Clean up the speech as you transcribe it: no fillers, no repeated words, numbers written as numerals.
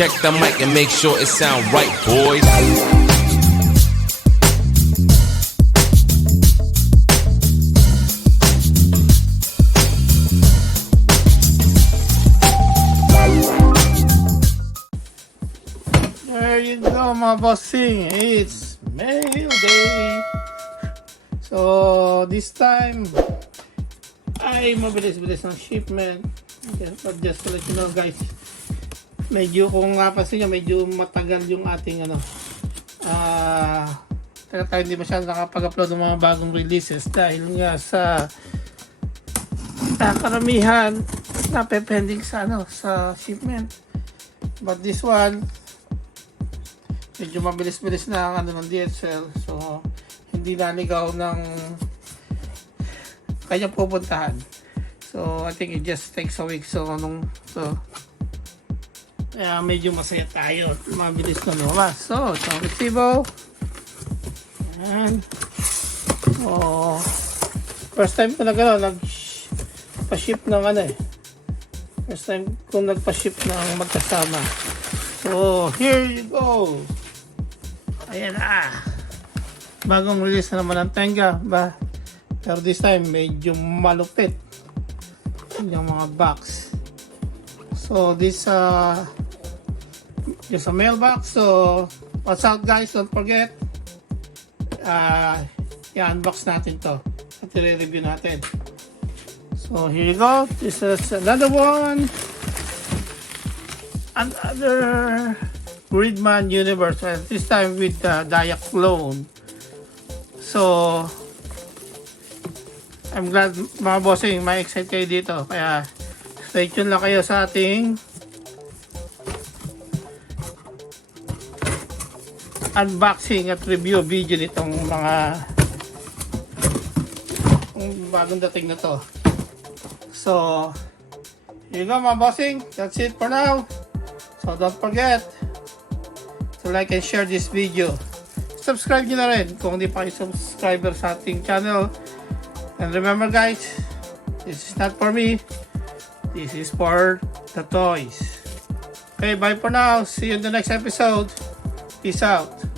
check the mic and make sure it sound right, boys. There you go, mga bossing. It's mail day. So, this time, ay mabilis-bilis ng shipment. But just to let you know, guys, medyo kung napansin nyo, medyo matagal yung ating kaya tayo hindi masyadong nakapag-upload ng mga bagong releases dahil nga sa karamihan na pending sa sa shipment. But this one, medyo mabilis-bilis na ang ng DHL, so hindi naligaw ng kanyang pupuntahan. So I think it just takes a week. So medyo masaya tayo, mabilis na lumabas. So itong resibo, and first time ko nagpa-ship ng first time kong nagpa-ship ng magkasama. So here you go. Ayan bagong release na naman ng Tenga ba? Pero this time medyo malupit yung mga box. So this just a mailbox. So what's out, guys? Don't forget i-unbox natin to at i-review natin. So here you go. This is another one, another Gridman universe, and this time with Diaclone. So I'm glad, mga bossing, ma-excite kayo dito. Kaya stay tuned lang kayo sa ating unboxing at review video nitong mga bagong dating na to. So here you go, mga bossing. That's it for now. So don't forget to like and share this video. Subscribe nyo na rin kung hindi pa kayo subscriber sa ating channel. And remember, guys, this is not for me. This is for the toys. Okay, bye for now. See you in the next episode. Peace out.